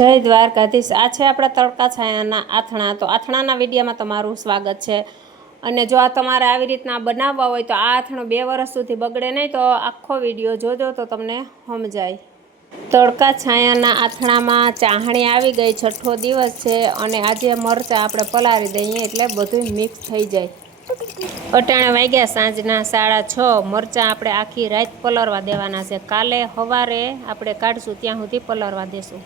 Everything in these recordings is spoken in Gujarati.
જય દ્વારકાધીશ। આ છે આપણા તડકા છાયાના આથણા। તો આથણાના વિડીયોમાં તમારું સ્વાગત છે। અને જો આ તમારે આવી રીતના બનાવવા હોય તો આ આથણું 2 વર્ષ સુધી બગડે નહીં, તો આખો વિડીયો જોજો તો તમને સમજાય। તડકા છાયાના આથણામાં ચાહણી આવી ગઈ, 6થો દિવસ છે અને આજે મરચાં આપણે પલાળી દઈએ એટલે બધું મિક્સ થઈ જાય। અટાણે વાગ્યા સાંજના 6:30। મરચાં આપણે આખી રાત પલળવા દેવાના છે। કાલે સવારે આપણે કાઢશું ત્યાં સુધી પલળવા દેશું।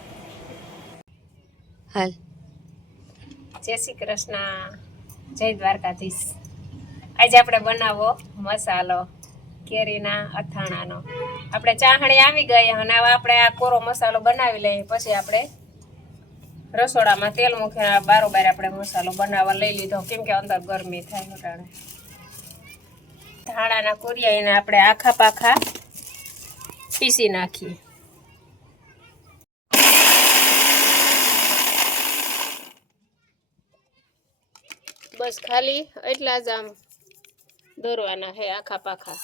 હાલ, જય શ્રી કૃષ્ણ, જય દ્વારકાધીશ। આજે આપણે બનાવો મસાલો કેરીના અથાણાનો। આપણે ચાહણી આવી ગઈ અને હવે આપણે આ કોરો મસાલો બનાવી લઈએ, પછી આપણે રસોડામાં તેલ મૂકીને બારોબાર આપણે મસાલો બનાવવા લઈ લીધો, કેમ કે અંદર ગરમી થાય અટાણે। ધાણાના કોરિયાને આપણે આખા પાખા પીસી નાખીએ। બસ ખાલી એટલા જ આમ દોરવાના છે આખા પાખા।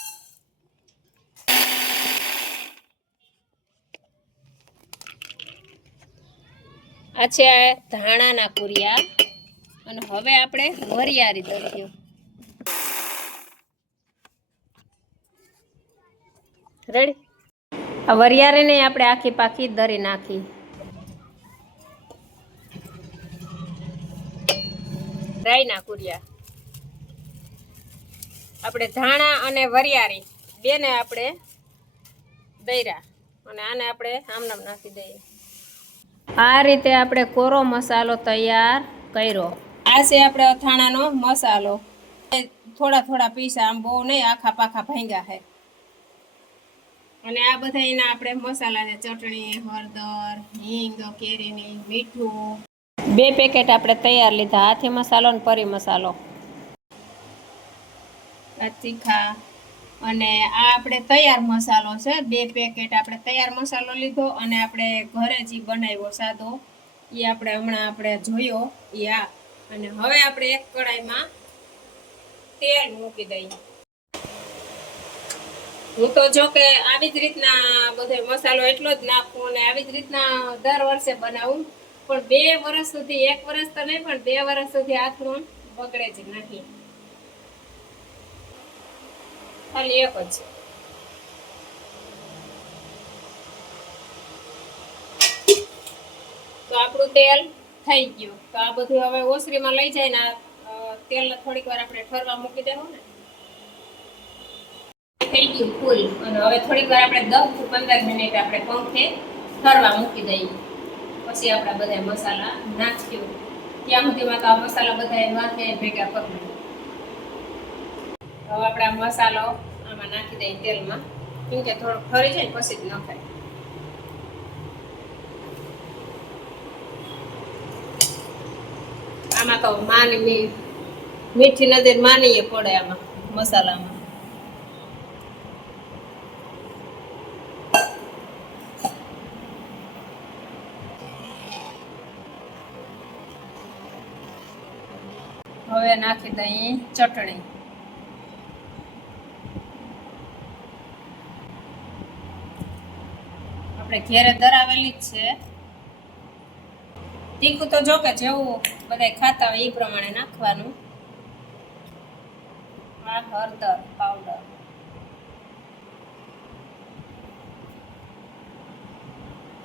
આ છે ધાણાના કુરિયા અને હવે આપણે વરિયાળી દળીશું। રેડી? આ વરિયાળીને આપણે આખી પાખી દરી નાખી। રાઈના કુરિયા આપણે ધાણા અને વરિયાળી બેને આપણે દર્યા અને આને આપણે આમનામ નાખી દઈએ। આ રીતે આપણે કોરો મસાલો તૈયાર કર્યો। આ છે આપણે અથાણાનો મસાલો। થોડા થોડા પીસા, આમ બહુ નહીં, આખા પાખા ભાંગ્યા છે। અને આ બધા એના આપણે મસાલા છે, ચટણી, હળદર, હિંગ, કેરીની, મીઠું। 2 પેકેટ આપણે તૈયાર લીધા, હાથી મસાલો અને પરી મસાલો, તીખા। અને આ આપણે તૈયાર મસાલો છે, 2 પેકેટ આપણે તૈયાર મસાલો લીધો અને આપણે ઘરે જે બનાવ્યો સાદો એ આપણે હમણાં આપણે જોયો એ આ। અને હવે આપણે એક કડાઈમાં તેલ મૂકી દઈએ। હું તો જો કે આવી જ રીતના બધો મસાલો એટલો જ નાખું અને આવી જ રીતના દર વર્ષે બનાવું, પણ 2 વર્ષ સુધી, 1 વર્ષ તો નહીં પણ 2 વર્ષ સુધી આથણું બગડે જ નહીં, ખાલી એક જ। તો આપણું તેલ થઈ ગયું, તો આ બધું હવે ઓસરીમાં લઈ જાય ને તેલને થોડીક વાર આપણે ઠરવા મૂકી દેવું ને। થઈ ગયું ફૂલ અને હવે થોડીક વાર આપણે 10 થી 15 મિનિટ આપણે પંખે ઠરવા મૂકી દઈએ, પછી આપણે બધા મસાલા નાખ્યું ત્યાં સુધીમાં તો આ મસાલા બધા નાખે ભેગા કરી લઈએ। હવે આપણે આ મસાલો આમાં નાખી દઈએ તેલમાં, કેમ કે થોડુંક ઠરી જાય ને પછી જ નખાય। આમાં તો માની મીઠી નજર માનીએ પડે આમાં મસાલામાં। હવે નાખી દઈએ ચટણી। આપણે ઘેરે દરાવેલી જ છે। તીખું તો જો કે જેવું બધા ખાતા હોય એ પ્રમાણે નાખવાનું। આ હળદર પાવડર,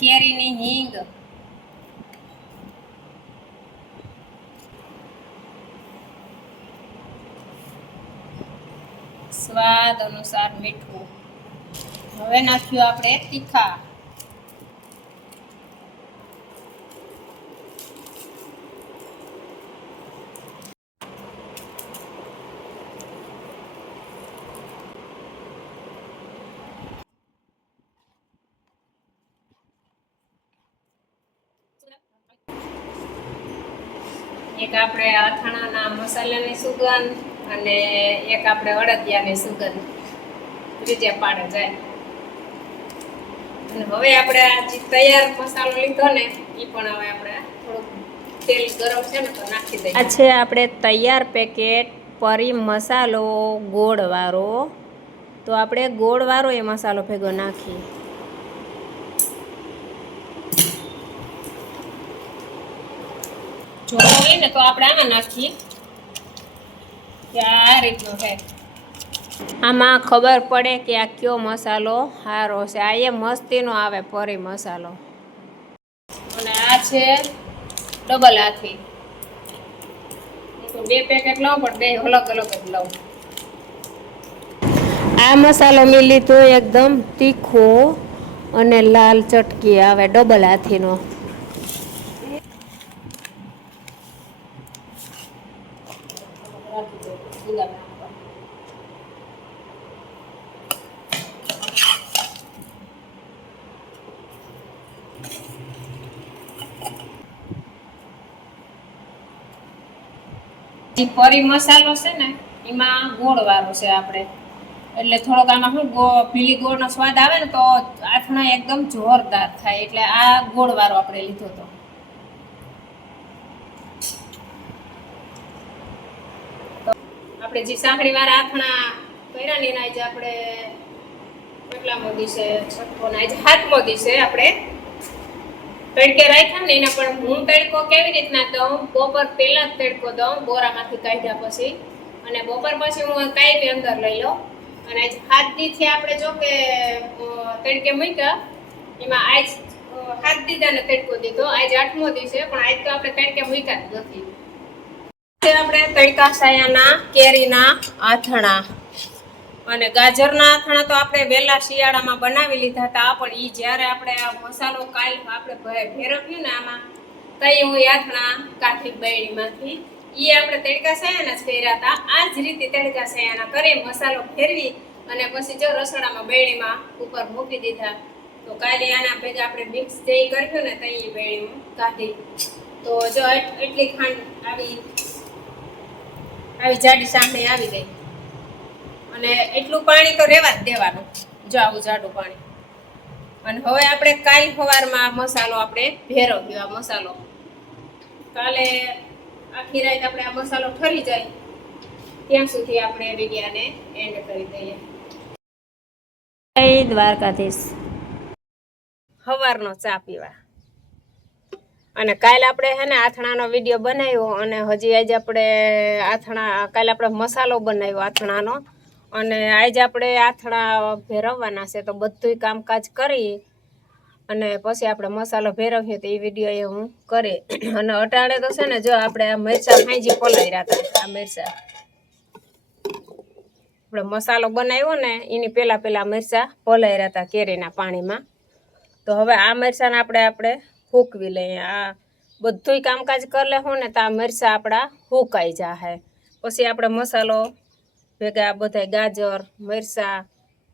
કેરીની હિંગ, સ્વાદ અનુસાર મીઠું। હવે નાખ્યું આપણે તીખા। એક આપણે અથાણાના મસાલાની સુગંધ અને એક આપણે અડદિયાની સુગંધ ત્રીજે પાડે જાય। અને હવે આપણે આ જે તૈયાર મસાલો લીધો ને એ પણ હવે આપણે થોડુંક તેલ ગરમ છે ને તો નાખી દઈએ। આ છે આપણે તૈયાર પેકેટ પરી મસાલો ગોળવાળો, તો આપણે ગોળવાળો એ મસાલો ભેગો નાખીએ। જો હોય ને તો આપણે આમાં નાખીએ કે આ રીતનું થાય. આમાં ખબર પડે કે આ કયો મસાલો સારો છે. આ એ મસ્તીનો આવે પરી મસાલો. અને આ છે ડબલ હાથી. હું તો 2 પેકેટ લઉં પણ 2 અલગ અલગ જ લઉં. આ મસાલો મેં લીધો એકદમ તીખો અને લાલ ચટકી આવે ડબલ હાથીનો. જે પરી મસાલો છે ને એમાં ગોળ વાળો છે આપણે, એટલે થોડોક આમાં શું પીલી ગોળનો સ્વાદ આવે ને તો આથણા એકદમ જોરદાર થાય. એટલે આ ગોળ વાળો આપણે લીધો હતો. આપણે જે સાંકળી વાળા આથણા કર્યા ને એના આજે આપણે કેટલામો દિવસે છઠ્ઠો ના આજે 7મો દિવસે આપણે તડકે રાખ્યા ને એના પણ હું તડકો કેવી રીતના દઉં, બપોર પહેલા જ તડકો દઉં બોરામાંથી કાઢ્યા પછી, અને બપોર પછી હું કાંઈ અંદર લઈ લઉં. અને આજ 7 દીથી આપણે જો કે તડકે મૂક્યા એમાં આજ 7 દીધાને તડકો દીધો. આજ 8મો દિવસે પણ આજ તો આપણે તડકે મૂક્યા જ નથી. આપણે તડકા સાયાના કેરીના આથણા અને ગાજરના આથણા તો આપણે વહેલા શિયાળામાં બનાવી લીધા હતા. પણ એ જ્યારે આપણે આ મસાલો કાલ આપણે ભેરવ્યું ને આમાં તઈ હું આથણા કાઢી બૈણીમાંથી એ આપણે તડકા સાયાના જ કર્યા હતા. આ જ રીતે તડકા સાયાના કરી મસાલો ફેરવી અને પછી જો રસોડામાં બૈણીમાં ઉપર મૂકી દીધા. તો કાલે આના ભેગા આપણે મિક્સ જે કર્યું ને તઈ બૈણીમાં કાઢી. તો જો એટલી ખાંડ આવી જાડી સાંકળી આવી ગઈ. અને એટલું પાણી તો રહેવા જ દેવાનું, જો આવું જાડું પાણી. અને હવે આપણે કાલ સવારમાં મસાલો આપણે ભેરવ્યો. આ મસાલો કાલે આખી રાત આપણે આ મસાલો ઠરી જાય ત્યાં સુધી આપણે વિડિયાને એન્ડ કરી દઈએ. જય દ્વારકાધીશ. સવારનો ચા પીવા. અને કાલે આપણે હે ને આથણાનો વિડીયો બનાવ્યો અને હજી આજે આપણે કાલે આપણે મસાલો બનાવ્યો આથણાનો. અને આજે આપણે આથણા ભેરવવાના છે તો બધુંય કામકાજ કરી અને પછી આપણે મસાલો ભેરવ્યો તો એ વિડીયો એ હું કરી. અને અટાણે તો છે ને જો આપણે આ મરચાં ખાંજી પલાળ્યા હતા. આ મરચાં આપણે મસાલો બનાવ્યો ને એની પહેલાં મરચાં પલાળ્યા હતા કેરીના પાણીમાં. તો હવે આ મરચાંને આપણે હૂકવી લઈએ. આ બધુંય કામકાજ કરી લેવું ને તો આ મરચાં આપણા હુકાઈ જાહે. પછી આપણે મસાલો ભેગા બધા ગાજર, મરચાં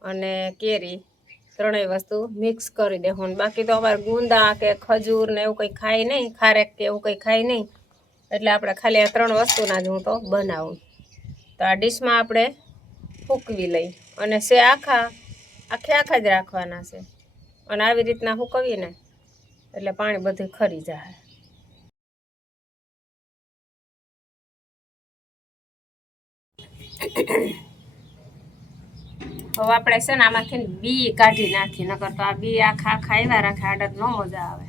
અને કેરી ત્રણેય વસ્તુ મિક્સ કરી દેવું. બાકી તો અમારે ગુંદા કે ખજૂર ને એવું કંઈ ખાય નહીં, ખારેક કે એવું કંઈ ખાય નહીં. એટલે આપણે ખાલી આ 3 વસ્તુના જ હું તો બનાવું. તો આ ડીશમાં આપણે હૂકવી લઈ અને આખા જ રાખવાના છે. અને આવી રીતના હૂકવીએ ને એટલે પાણી બધું ખરી જાય. હવે આપણે છે ને આમાંથી બી કાઢી નાખી, નકર તો આ બી આખા આવ્યા રાખે આડત ન મજા આવે.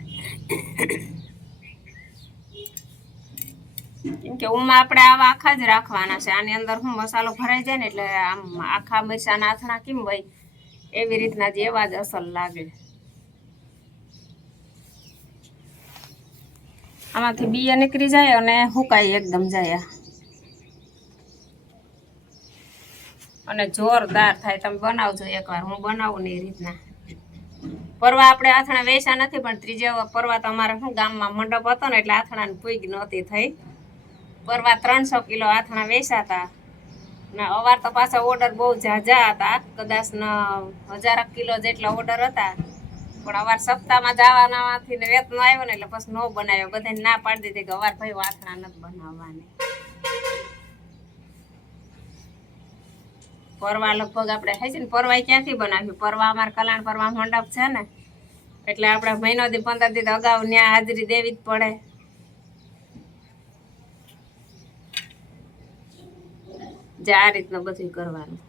કેમ કે ઉમાં આપણે આવા આખા જ રાખવાના છે. આની અંદર હું મસાલો ભરાઈ જાય ને એટલે આમ આખા મરચાંના આથણા કેમ હોય એવી રીતના જ એવા જ અસલ લાગે. આમાંથી બી નીકળી જાય અને હુકાઈ એકદમ જાય અને જોરદાર થાય. તમે બનાવજો એકવાર, હું બનાવું ને એ રીતના. પરવા આપણે આથણા વેચા નથી પણ ત્રીજા પરવા તો અમારા શું ગામમાં મંડપ હતો ને એટલે આથણાની પૂગ નહોતી થઈ. પરવા 300 કિલો આથણા વેચાતા હતા ને અવાર તો પાછા ઓર્ડર બહુ ઝાઝા હતા. કદાચ 1000 કિલો જેટલા ઓર્ડર હતા. પણ અવાર સપ્તાહમાં જવાનામાંથી ને વેત ન આવ્યો ને એટલે પછી ન બનાવ્યો. બધાને ના પાડી દીધી કે અવાર ભાઈ આથણા નથી બનાવવાની. પરવા લગભગ આપણે થાય છે ને પરવા ક્યાંથી બનાવ્યું. પરવા અમારે કલાણ પરવા મંડપ છે ને એટલે આપણે મહિનો દી 15 દી અગાઉ ત્યાં હાજરી દેવી જ પડે. જે આ રીતનું બધું કરવાનું.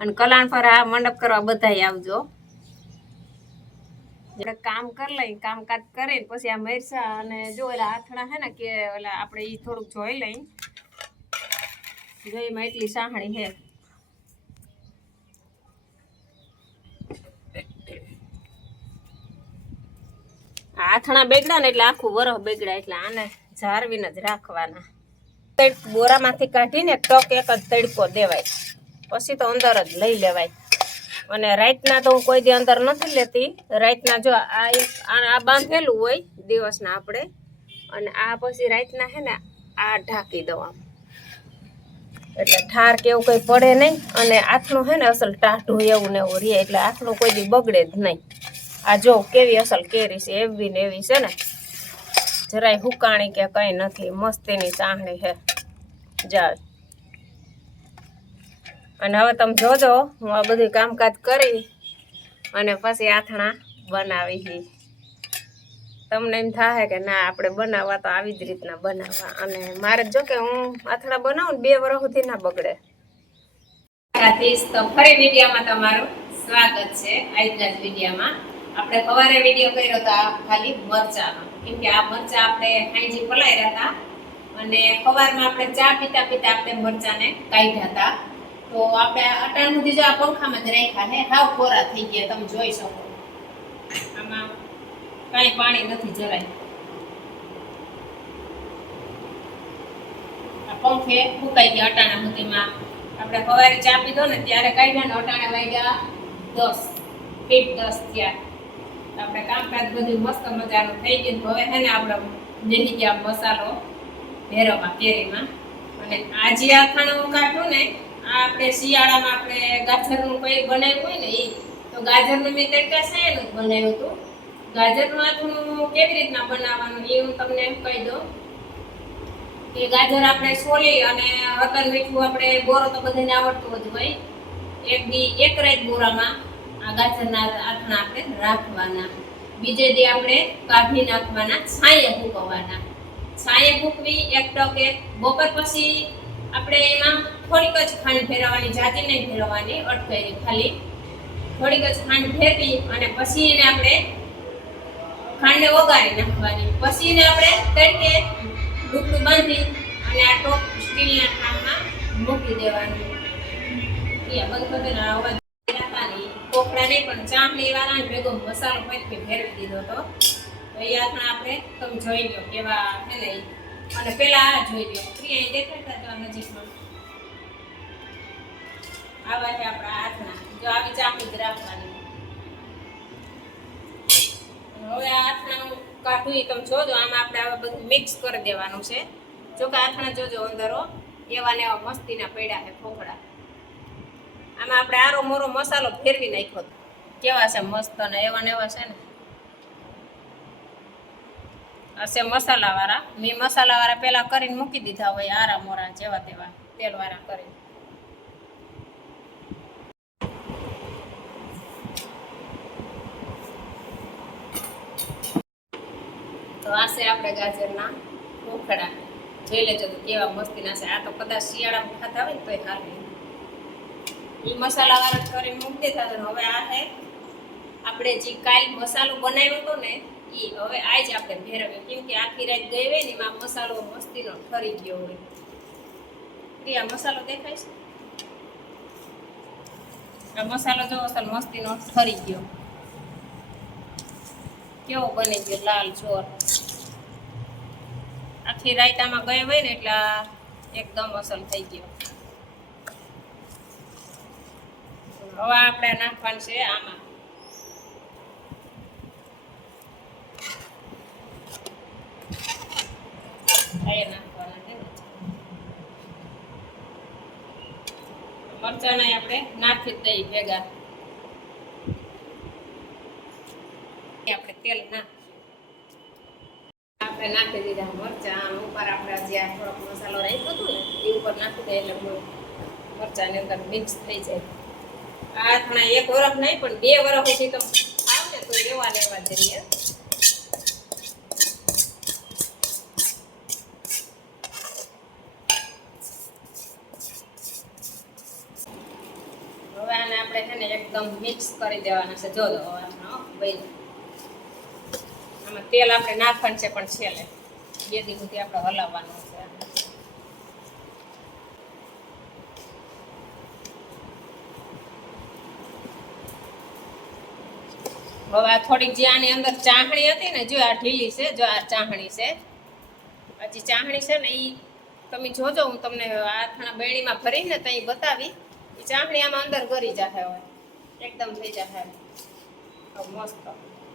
અને કલાણ પર આ મંડપ કરવા બધાય આવજો. આપણે કામ કરી લઈ, કામકાજ કરી પછી આ મરચા અને જો ઓલા આથણા છે ને કે ઓલા આપણે ઈ થોડુંક જોઈ લઈ, જોઈમાં એટલી સાહણી છે. આથણા બેગડા ને એટલે આખું વરહ બેગડા, એટલે આને ઝારવીને જ રાખવાના. બોરામાંથી કાઢીને ટક એક જ તડકો દેવાય, પછી તો અંદર જ લઈ લેવાય. અને રાતના તો હું કોઈ દી અંદર નથી લેતી. રાતના જો આ બાંધેલું હોય દિવસના આપણે, અને આ પછી રાતના હે ને આ ઢાંકી દઉં આમ, એટલે ઠાર કે એવું કંઈ પડે નહીં. અને આથણું હે ને અસલ ટાઢું એવું ને એવું રહે, એટલે આથણું કોઈ દી બગડે જ નહીં. આ જો કેવી અસલ કેરી છે, એવી ને એવી છે ને, જરાય હુકાણી કે કંઈ નથી, મસ્તીની ચાહણી છે જાવ. અને હવે તમે જોજો હું આ બધું કામકાજ કરી અને પછી આથણા બનાવી. તમને એમ થાય કે ના આપણે બનાવવા તો આવી જ રીતના બનાવવા. અને મારે જો કે હું આથણા બનાવું ને 2 વર્ષ સુધી ના બગડે. તો ફરી વિડીયોમાં તમારું સ્વાગત છે. આજના જ વિડીયોમાં આપણે સવારે વિડીયો કર્યો હતો ખાલી મરચાનો, કેમ કે આ મરચા આપણે ખાંજી પલાળ્યા હતા અને સવારમાં આપણે ચા પીતા પીતા આપણે મરચાને કાઢ્યા હતા. તો આપણે અટાણ સુધી જો આ પંખામાં જ રાખ્યા હે, હાવ કોરા થઈ ગયા, તમે જોઈ શકો. આમાં કાંઈ પાણી નથી જરાય. આ પંખે ફૂંકાઈ ગયા અટાણા સુધીમાં. આપણે સવારે ચા પીધો ને ત્યારે કાઢ્યા ને અટાણા વાગ્યા 10 થયા. આપણે કામકાજ બધું મસ્ત મજાનું થઈ ગયું. હવે છે ને આપણે બેસી ગયા મસાલો ભેરવવા કેરીમાં. અને આ જે આથાણું કાઢ્યું ને, આ આપણે શિયાળામાં આપણે ગાજરનું કંઈ બનાવ્યું હોય ને, એ તો ગાજરનું મેં તડકા સાયાનું જ બનાવ્યું હતું. ગાજરનું આથાણું કેવી રીતના બનાવવાનું એ હું તમને કહી દઉં કે ગાજર આપણે સોલી અને હળદર મીઠું આપણે બોરો તો બધાને આવડતું જ હોય, એક રાત બોરામાં આ ગાજરના આથણા આપણે રાખવાના. બીજે દી આપણે કાઢી નાખવાના, છાંયે ફૂંકવાના. છાંયે ફૂંકવી એક ટક એક. બપોર પછી આપણે એમાં થોડીક જ ખાંડ ફેરવવાની, જાજી નહીં ફેરવવાની, અટકાઈ ખાલી થોડીક જ ખાંડ ફેરવી અને પછી એને આપણે ખાંડને ઓગાળી નાખવાની. પછી એને આપણે તડકે ડૂકડું બાંધી અને આ ટોપ સ્ટીલના ઠામમાં મૂકી દેવાનું. બંધ કરી દેવાનો. અવાજ કોકડા નહીં પણ ચામડી વાળા ભેગો મસાલો પછી ફેરવી દીધો હતો. તો એ આથણા આપણે તમે જોઈ લો કેવા હે ને. અને પેલા આ જોઈ લો, અહીં દેખાતા તો નજીકમાં આવા છે આપણા આથણા. જો આવી ચામડી જ રાખવાની. હવે આ આથણાનું કાઢું તમે જોજો, આમાં આપણે આવા બધું મિક્સ કરી દેવાનું છે. જો કે આથણા જોજો અંદરો એવા ને એવા મસ્તીના પડ્યા છે ખોખડા. આમાં આપણે આરો મોરો મસાલો ફેરવી નાખ્યો, કેવા છે મસ્ત ને એવા ને એવા છે ને. આ છે મસાલાવાળા. મેં મસાલાવાળા પહેલાં કરીને મૂકી દીધા હોય, આરા મોરા જેવા તેવા તેલવાળા કરીને. તો આ છે આપણે ગાજરના ખોખડા. જોઈ લેજો તો કેવા મસ્તીના છે. આ તો કદાચ શિયાળામાં ખાતા હોય ને તોય હાલે. એ મસાલાવાળા કરીને મૂકી દેતા હતા. હવે આ છે આપણે જે કાલ મસાલો બનાવ્યો હતો ને, એ હવે આ જ આપણે ભેરવીએ, કેમ કે આખી રાત ગઈ હોય ને એમાં મસાલો મસ્તીનો ઠરી ગયો હોય. આ મસાલો દેખાય છે? આ મસાલો જો અસલ મસ્તીનો ઠરી ગયો, કેવો બની ગયો લાલ ચોર. આખી રાત આમાં ગઈ હોય ને એટલે એકદમ અસલ થઈ ગયો. હવે આપણે નાખવાનું છે આમાં. મરચાં આપણે નાખી જ દઈએ ભેગા. આપણે તેલ આપણે નાખી દીધા મરચાં. ઉપર આપણે જે થોડોક મસાલો રાખ્યો હતો ને એ ઉપર નાખી દઈએ એટલે મરચાંની અંદર મિક્સ થઈ જાય. આ આથણા 1 વર્ષ નહીં પણ 2 વર્ષ સુધી તો ખાવ ને તો એવા લેવા જઈએ. હવે આને આપણે છે ને એકદમ મિક્સ કરી દેવાના છે. જો ભાઈ તેલ આપણે નાખવાનું છે પણ છેલ્લે 2 દી સુધી આપણે હલાવવાનું છે. હવે આ થોડીક જે આની અંદર ચાહણી હતી ને, જો આ ઢીલી છે, જો આ ચાહણી છે, આ જે ચાહણી છે ને એ તમે જોજો, હું તમને આથણા બેણીમાં ભરીને ત્યાં બતાવી. એ ચાહણી આમાં અંદર ગરી જાહે, હવે એકદમ થઈ જાહે મસ્ત.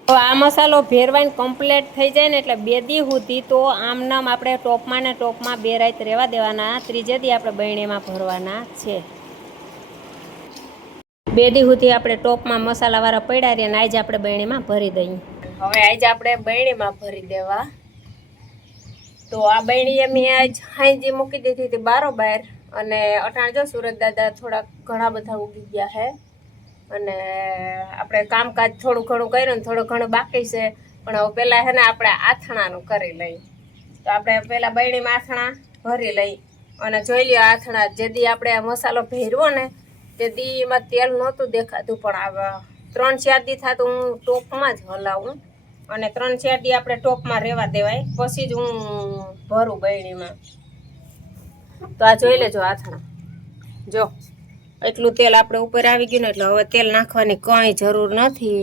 તો આ મસાલો ભેરવાઈને કમ્પ્લીટ થઈ જાય ને એટલે 2 દી સુધી તો આમ નામ આપણે ટોપમાં ને ટોપમાં 2 રાત રહેવા દેવાના. 3જે દી આપણે બેણીમાં ભરવાના છે. 2 દી સુધી આપણે ટોપમાં મસાલાવાળા પડ્યા રહીએ અને આજે આપણે બેણીમાં ભરી દઈએ. હવે આજે આપણે બેણીમાં ભરી દેવા. તો આ બેણી મેં આજ હાઈજી મૂકી દીધી હતી બારોબાર, અને અટાણ જો સુરત દાદા થોડા ઘણા બધા ઉગી ગયા છે, અને આપણે કામકાજ થોડું ઘણું કર્યું ને થોડું ઘણું બાકી છે. પણ હવે પહેલાં છે ને આપણે આથણાનું કરી લઈ. તો આપણે પહેલાં બેણીમાં આથણા ભરી લઈ અને જોઈ લઈએ આથણા. જે દી આપણે આ મસાલો ભેરવો ને તે દી એમાં તેલ નહોતું દેખાતું, પણ આ 3-4 દી થતું હું ટોપમાં જ હલાવું, અને 3-4 દી આપણે ટોપમાં રહેવા દેવાય, પછી જ હું ભરું બેણીમાં. તો આ જોઈ લેજો આથણા, જો એટલું તેલ આપણે ઉપર આવી ગયું ને, એટલે હવે તેલ નાખવાની કંઈ જરૂર નથી.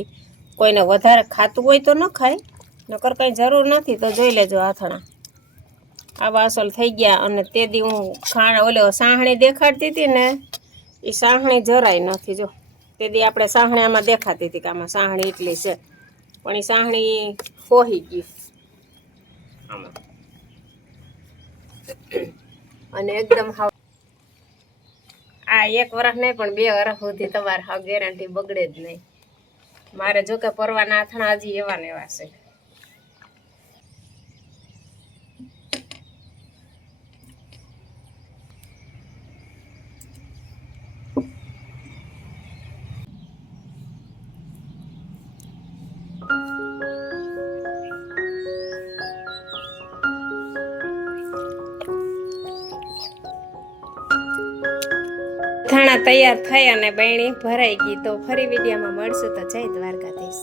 કોઈને વધારે ખાતું હોય તો ન ખાય, નકર કંઈ જરૂર નથી. તો જોઈ લેજો આથણા આવા અસલ થઈ ગયા. અને તે દી હું ઓલે સાહણી દેખાડતી હતી ને, એ સાહણી જરાય નથી. જો તે દી આપણે સાહણી આમાં દેખાતી હતી કે આમાં સાહણી એટલી છે, પણ એ સાહણી ખોહી ગઈ આમાં, અને એકદમ હાવ આ 1 વર્ષ નહીં પણ 2 વર્ષ સુધી તમારે હાવ ગેરંટી બગડે જ નહીં. મારે જો કે પરવાના આથણા હજી એવા ને એવા છે. થાણા તૈયાર થઈ અને બેણી ભરાઈ ગઈ. તો ફરી વિડીયોમાં મળશું. તો જય દ્વારકાધીશ.